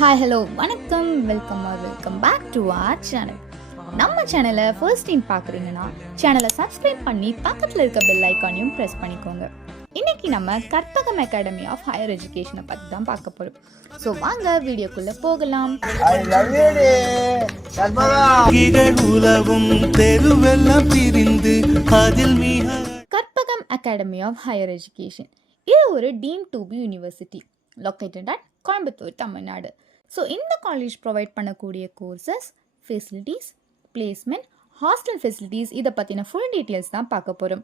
Hi hello வணக்கம் welcome back to our channel. நம்ம சேனலை ஃபர்ஸ்ட் டைம் பார்க்குறீங்கன்னா சேனலை சப்ஸ்கிரைப் பண்ணி பக்கத்தில் இருக்க பெல் ஐக்கானையும் ப்ரெஸ் பண்ணிக்கோங்க. இன்னைக்கு நம்ம கற்பகம் அகாடமி ஆஃப் ஹையர் எஜுகேஷனை பற்றி தான் பார்க்க போகிறோம். ஸோ வாங்க வீடியோக்குள்ளே போகலாம். Karpagam academy of higher education இது ஒரு deemed to be university located at Coimbatore, Tamil Nadu. So இந்த காலேஜ் ப்ரொவைட் பண்ணக்கூடிய courses, facilities, placement, hostel facilities இதை பற்றின ஃபுல் டீட்டெயில்ஸ் தான் பார்க்க போகிறோம்.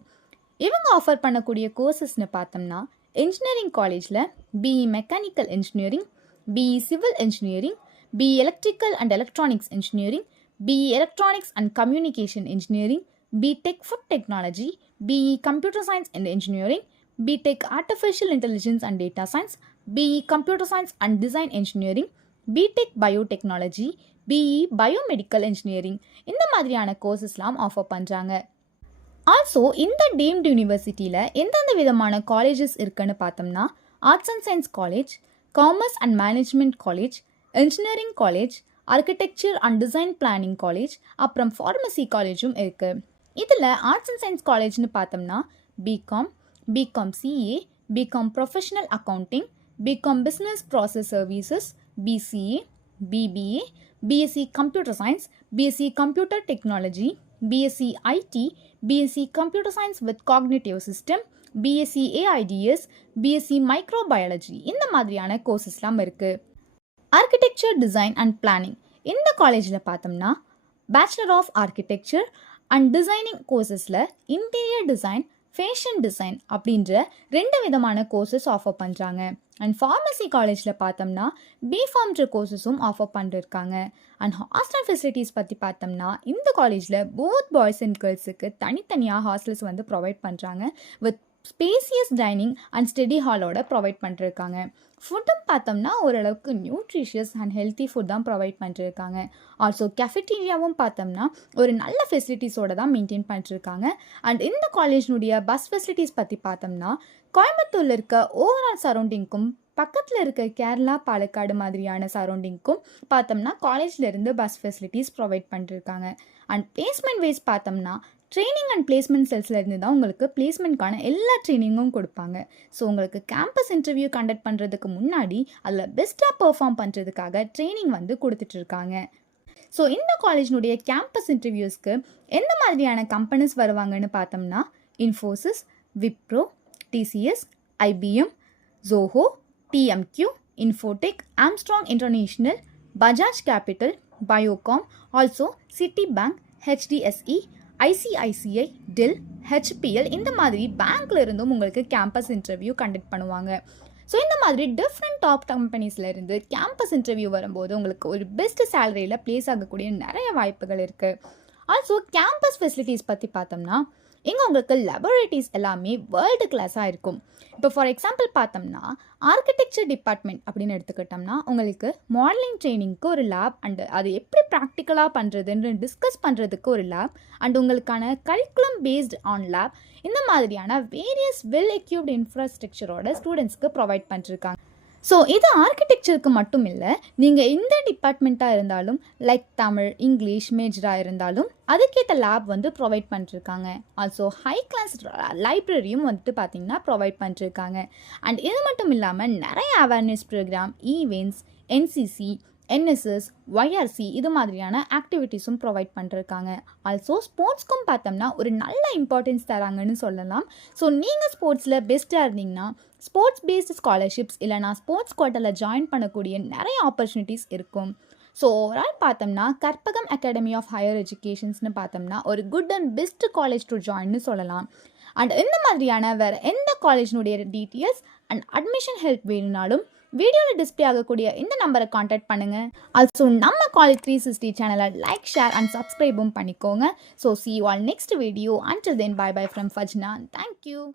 இவங்க ஆஃபர் பண்ணக்கூடிய கோர்சஸ்னு பார்த்தோம்னா இன்ஜினியரிங் காலேஜில் BE mechanical engineering, BE civil engineering, BE electrical and electronics engineering, BE electronics and communication engineering, BTech food technology, BE computer science and engineering, BTech artificial intelligence and data science, BE computer science and design engineering, BTech biotechnology, BE biomedical engineering இந்த மாதிரியான கோர்சஸ்லாம் offer பண்ணுறாங்க. Also இந்த deemed யூனிவர்சிட்டியில் எந்தெந்த விதமான colleges இருக்குன்னு பார்த்தோம்னா arts and science college, commerce and management college, engineering college, architecture and design planning college, அப்புறம் ஃபார்மசி காலேஜும் இருக்குது. இதில் ஆர்ட்ஸ் அண்ட் சயின்ஸ் காலேஜ்னு பார்த்தோம்னா BCom, BCom CA, BCom professional accounting, BCom business process services, BCA, BBA, BSc computer science, BSc computer technology, BSc IT, BSc computer science with cognitive system, BSc AIDS, BSc microbiology இந்த மாதிரியான கோர்சஸ்லாம் இருக்குது. Architecture design and planning இந்த காலேஜில் பார்த்தோம்னா bachelor of architecture and designing கோர்சஸில் interior design, fashion design அப்படின்ற 2 விதமான courses offer பண்ணுறாங்க. அண்ட் ஃபார்மசி காலேஜில் பார்த்தோம்னா பிஃபார்ம்ன்ற கோர்சஸும் ஆஃபர் பண்ணிருக்காங்க. அண்ட் ஹாஸ்டல் ஃபெசிலிட்டிஸ் பற்றி பார்த்தோம்னா இந்த காலேஜில் போத் பாய்ஸ் அண்ட் கேர்ள்ஸுக்கு தனித்தனியாக ஹாஸ்டல்ஸ் வந்து ப்ரொவைட் பண்ணுறாங்க with spacious dining and study ஹாலோட ப்ரொவைட் பண்ணிருக்காங்க. ஃபுட்டும் பார்த்தோம்னா ஓரளவுக்கு நியூட்ரிஷியஸ் அண்ட் ஹெல்த்தி ஃபுட் தான் ப்ரொவைட் பண்ணிருக்காங்க. ஆல்சோ கேஃபிட்டீரியாவும் பார்த்தோம்னா ஒரு நல்ல ஃபெசிலிட்டிஸோடு தான் மெயின்டைன் பண்ணிருக்காங்க. அண்ட் இந்த காலேஜினுடைய பஸ் ஃபெசிலிட்டிஸ் பற்றி பார்த்தோம்னா கோயம்புத்தூரில் இருக்க ஓவரால் சரௌண்டிங்க்கும் பக்கத்தில் இருக்க கேரளா, பாலக்காடு மாதிரியான சரௌண்டிங்க்கும் பார்த்தோம்னா காலேஜ்லேருந்து பஸ் ஃபெசிலிட்டிஸ் ப்ரொவைட் பண்ணிருக்காங்க. அண்ட் பிளேஸ்மெண்ட் வைஸ் பார்த்தோம்னா ட்ரைனிங் அண்ட் பிளேஸ்மெண்ட் செல்ஸ்லேருந்து தான் உங்களுக்கு பிளேஸ்மெண்ட்கான எல்லா ட்ரைனிங்கும் கொடுப்பாங்க. ஸோ உங்களுக்கு கேம்பஸ் இன்டர்வியூ கண்டக்ட் பண்ணுறதுக்கு முன்னாடி அதில் பெஸ்ட்டாக பெர்ஃபார்ம் பண்ணுறதுக்காக ட்ரைனிங் வந்து கொடுத்துட்ருக்காங்க. ஸோ இந்த காலேஜினுடைய கேம்பஸ் இன்டர்வியூஸ்க்கு எந்த மாதிரியான கம்பெனிஸ் வருவாங்கன்னு பார்த்தோம்னா Infosys, Wipro, TCS, IBM, Zoho, DMQ, Infotech, Armstrong international, Bajaj capital, Biocon, also Citibank, HDSE, ICICI, Dell, HPL இந்த மாதிரி பேங்க்ல இருந்தும் உங்களுக்கு கேம்பஸ் இன்டர்வியூ கண்டக்ட் பண்ணுவாங்க. ஸோ இந்த மாதிரி டிஃப்ரெண்ட் டாப் கம்பெனிஸ்லேருந்து கேம்பஸ் இன்டர்வியூ வரும்போது உங்களுக்கு ஒரு பெஸ்ட் சேலரியில் ப்ளேஸ் ஆகக்கூடிய நிறைய வாய்ப்புகள் இருக்குது. ஆல்சோ கேம்பஸ் ஃபெசிலிட்டிஸ் பற்றி பார்த்தோம்னா இங்கே உங்களுக்கு லெபரேட்டரிஸ் எல்லாமே வேர்ல்டு கிளாஸாக இருக்கும். இப்போ ஃபார் எக்ஸாம்பிள் பார்த்தோம்னா ஆர்கிடெக்சர் டிபார்ட்மெண்ட் அப்படின்னு எடுத்துக்கிட்டோம்னா உங்களுக்கு மாடலிங் ட்ரைனிங்க்கு ஒரு லேப் அண்டு அது எப்படி ப்ராக்டிக்கலாக பண்ணுறதுன்னு டிஸ்கஸ் பண்ணுறதுக்கு ஒரு லேப் அண்ட் உங்களுக்கான கரிக்குலம் பேஸ்ட் ஆன் லேப் இந்த மாதிரியான வேரியஸ் வெல் எக்யூப்டு இன்ஃப்ராஸ்ட்ரக்சரோட ஸ்டூடெண்ட்ஸ்க்கு ப்ரொவைட் பண்ணிருக்காங்க. ஸோ இது ஆர்கிடெக்சருக்கு மட்டும் இல்லை, நீங்கள் இந்த டிபார்ட்மெண்ட்டாக இருந்தாலும் லைக் தமிழ், இங்கிலீஷ் மேஜராக இருந்தாலும் அதுக்கேற்ற லேப் வந்து ப்ரொவைட் பண்ணிருக்காங்க. ஆல்சோ ஹை கிளாஸ் லைப்ரரியும் வந்துட்டு பார்த்திங்கன்னா ப்ரொவைட் பண்ணிருக்காங்க. அண்ட் இது மட்டும் இல்லாமல் நிறைய awareness programme, events, NCC, NSS, YRC இது மாதிரியான ஆக்டிவிட்டீஸும் ப்ரொவைட் பண்ணிருக்காங்க. ஆல்சோ ஸ்போர்ட்ஸ்க்கும் பார்த்தோம்னா ஒரு நல்ல இம்பார்ட்டன்ஸ் தராங்கன்னு சொல்லலாம். ஸோ நீங்கள் ஸ்போர்ட்ஸில் பெஸ்ட்டாக இருந்தீங்கன்னா ஸ்போர்ட்ஸ் பேஸ்டு ஸ்காலர்ஷிப்ஸ் இல்லைனா ஸ்போர்ட்ஸ் குவார்ட்டரில் ஜாயின் பண்ணக்கூடிய நிறைய ஆப்பர்ச்சுனிட்டிஸ் இருக்கும். ஸோ ஓவரால் பார்த்தோம்னா கற்பகம் அகாடமி ஆஃப் ஹையர் எஜுகேஷன்ஸ்னு பார்த்தோம்னா ஒரு good and best college to ஜாயின்னு சொல்லலாம். அண்ட் இந்த மாதிரியான வேறு எந்த காலேஜினுடைய டீட்டெயில்ஸ் அண்ட் அட்மிஷன் ஹெல்ப் வேணும்னாலும் வீடியோவில் டிஸ்பிளே ஆகக்கூடிய இந்த நம்பரை காண்டாக்ட் பண்ணுங்கள். ஆல்சோ நம்ம காலேஜ் 360 சேனலை லைக், ஷேர் அண்ட் சப்ஸ்கிரைபும் பண்ணிக்கோங்க. So see you all next video. Until then, bye bye from Fajna. Thank you.